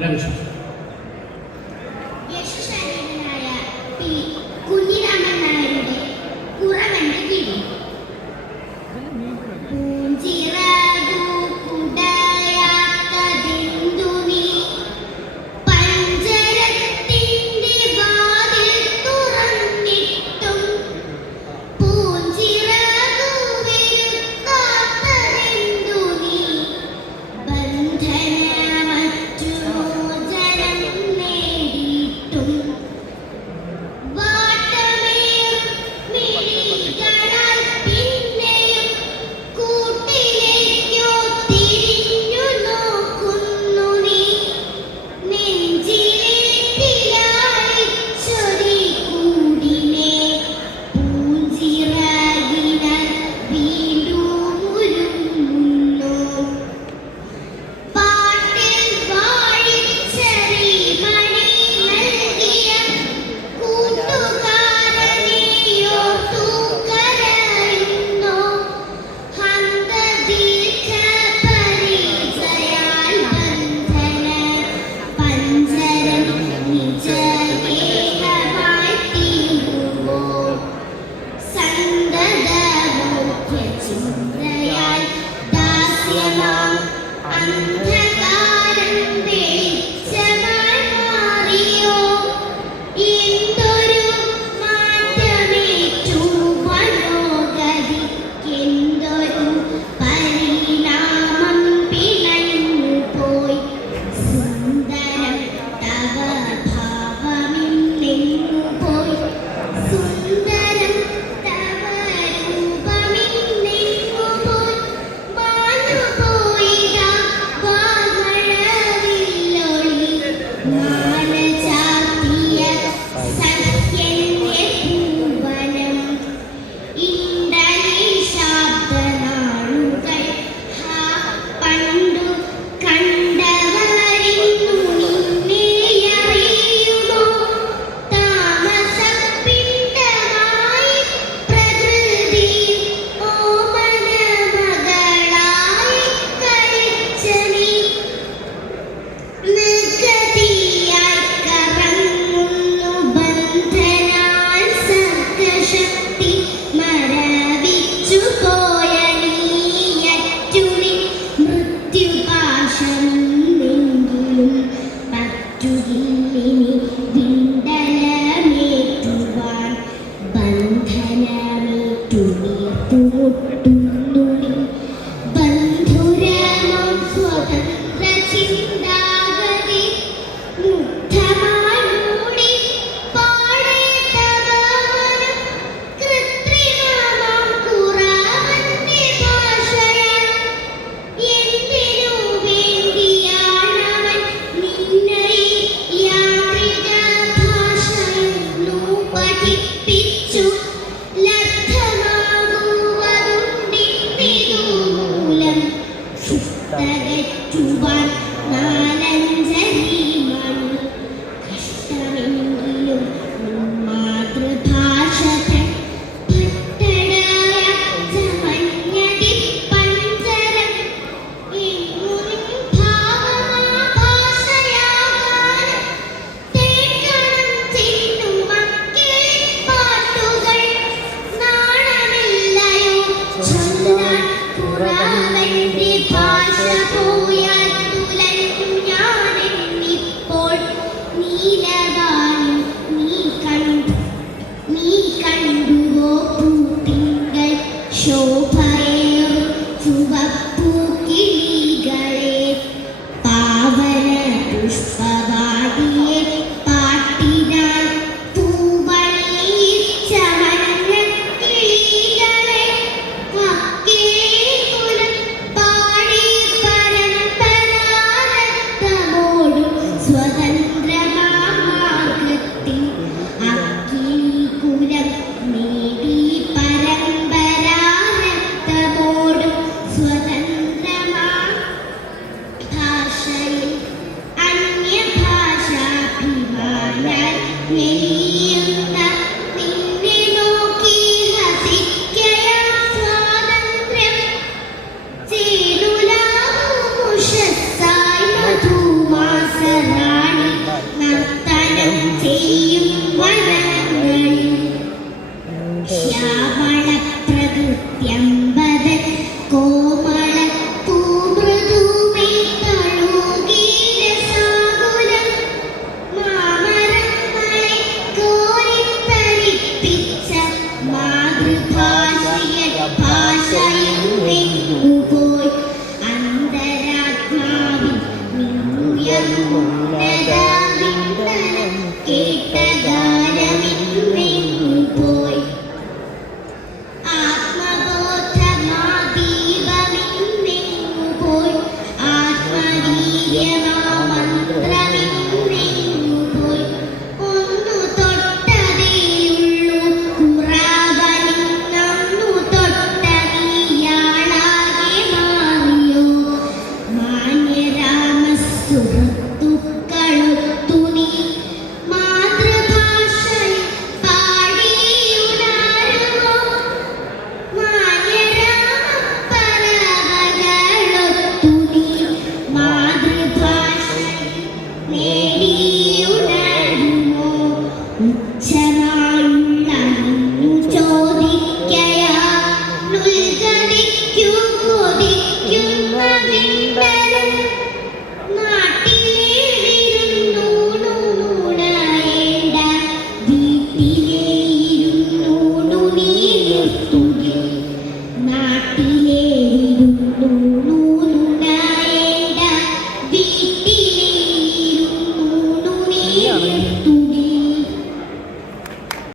那个成分 പറ്റുകില്ലിനി വിണ്ടലമേറ്റുവാൻ Yeah.